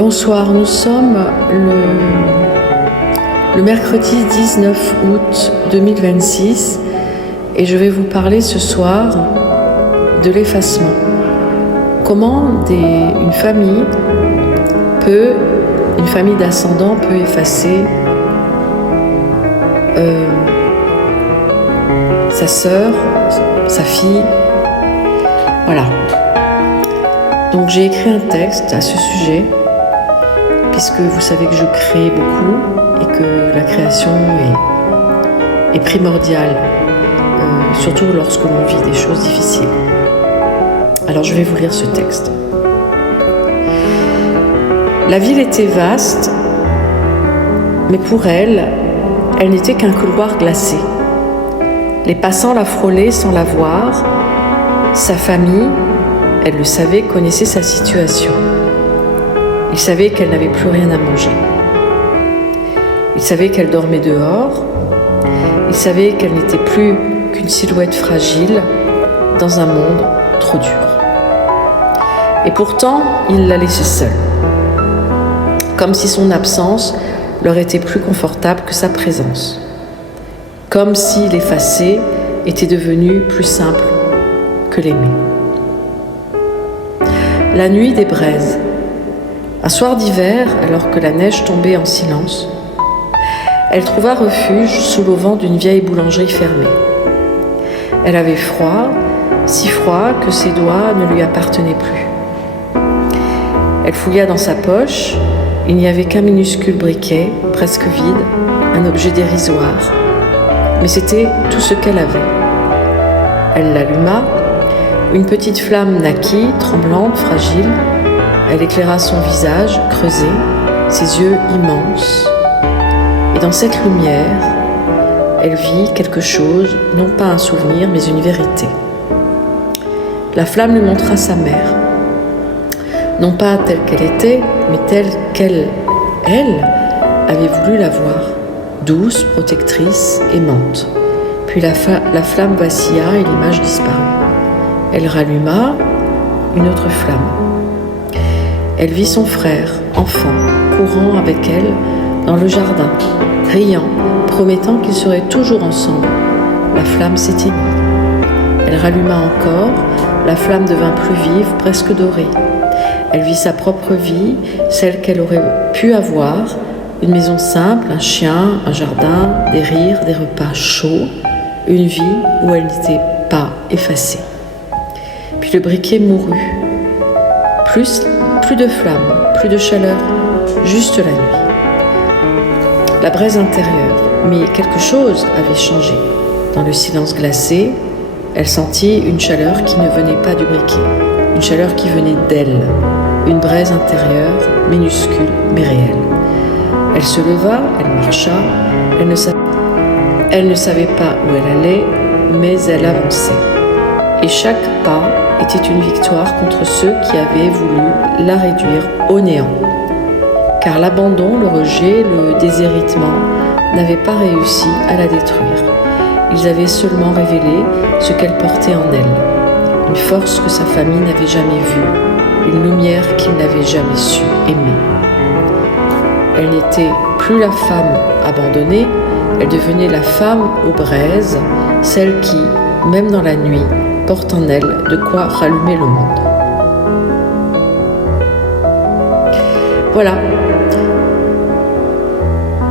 Bonsoir, nous sommes le mercredi 19 août 2026 et je vais vous parler ce soir de l'effacement. Comment une famille d'ascendants peut effacer sa sœur, sa fille. Voilà. Donc j'ai écrit un texte à ce sujet, puisque vous savez que je crée beaucoup et que la création est primordiale, surtout lorsque l'on vit des choses difficiles. Alors je vais vous lire ce texte. La ville était vaste, mais pour elle n'était qu'un couloir glacé. Les passants la frôlaient sans la voir. Sa famille, elle le savait, connaissait sa situation. Il savait qu'elle n'avait plus rien à manger. Il savait qu'elle dormait dehors. Il savait qu'elle n'était plus qu'une silhouette fragile dans un monde trop dur. Et pourtant, il la laissait seule, comme si son absence leur était plus confortable que sa présence, comme si l'effacer était devenu plus simple que l'aimer. La nuit des braises. Un soir d'hiver, alors que la neige tombait en silence, elle trouva refuge sous l'auvent d'une vieille boulangerie fermée. Elle avait froid, si froid que ses doigts ne lui appartenaient plus. Elle fouilla dans sa poche, il n'y avait qu'un minuscule briquet, presque vide, un objet dérisoire, mais c'était tout ce qu'elle avait. Elle l'alluma, une petite flamme naquit, tremblante, fragile. Elle éclaira son visage creusé, ses yeux immenses. Et dans cette lumière, elle vit quelque chose, non pas un souvenir, mais une vérité. La flamme lui montra sa mère, non pas telle qu'elle était, mais telle qu'elle avait voulu la voir, douce, protectrice, aimante. Puis la flamme vacilla et l'image disparut. Elle ralluma une autre flamme. Elle vit son frère, enfant, courant avec elle dans le jardin, riant, promettant qu'ils seraient toujours ensemble. La flamme s'éteignit. Elle ralluma encore, la flamme devint plus vive, presque dorée. Elle vit sa propre vie, celle qu'elle aurait pu avoir, une maison simple, un chien, un jardin, des rires, des repas chauds, une vie où elle n'était pas effacée. Puis le briquet mourut. Plus de flammes, plus de chaleur, juste la nuit. La braise intérieure, mais quelque chose avait changé. Dans le silence glacé, elle sentit une chaleur qui ne venait pas du briquet, une chaleur qui venait d'elle, une braise intérieure, minuscule mais réelle. Elle se leva, elle marcha, elle ne savait pas où elle allait, mais elle avançait. Et chaque pas était une victoire contre ceux qui avaient voulu la réduire au néant. Car l'abandon, le rejet, le déshéritement n'avaient pas réussi à la détruire. Ils avaient seulement révélé ce qu'elle portait en elle, une force que sa famille n'avait jamais vue, une lumière qu'il n'avait jamais su aimer. Elle n'était plus la femme abandonnée, elle devenait la femme aux braises, celle qui, même dans la nuit, porte en elle de quoi rallumer le monde. Voilà.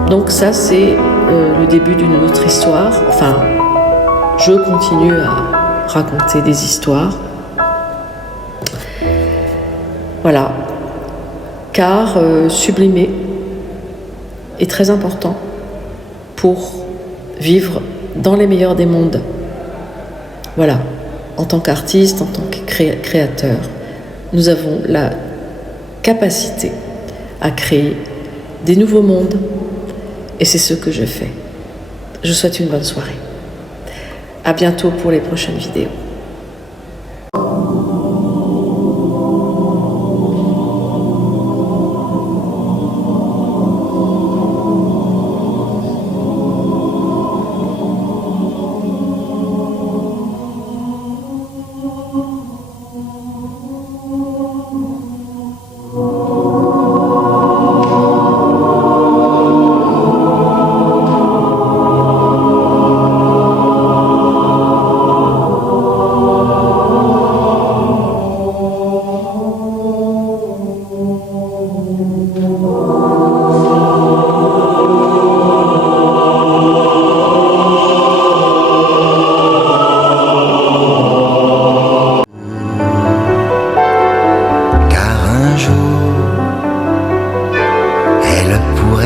Donc ça, c'est le début d'une autre histoire. Enfin, je continue à raconter des histoires. Voilà. Car sublimer est très important pour vivre dans les meilleurs des mondes. Voilà. En tant qu'artiste, en tant que créateur, nous avons la capacité à créer des nouveaux mondes. Et c'est ce que je fais. Je vous souhaite une bonne soirée. À bientôt pour les prochaines vidéos.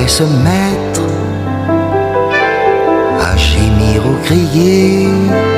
pourrait se mettre à gémir ou crier.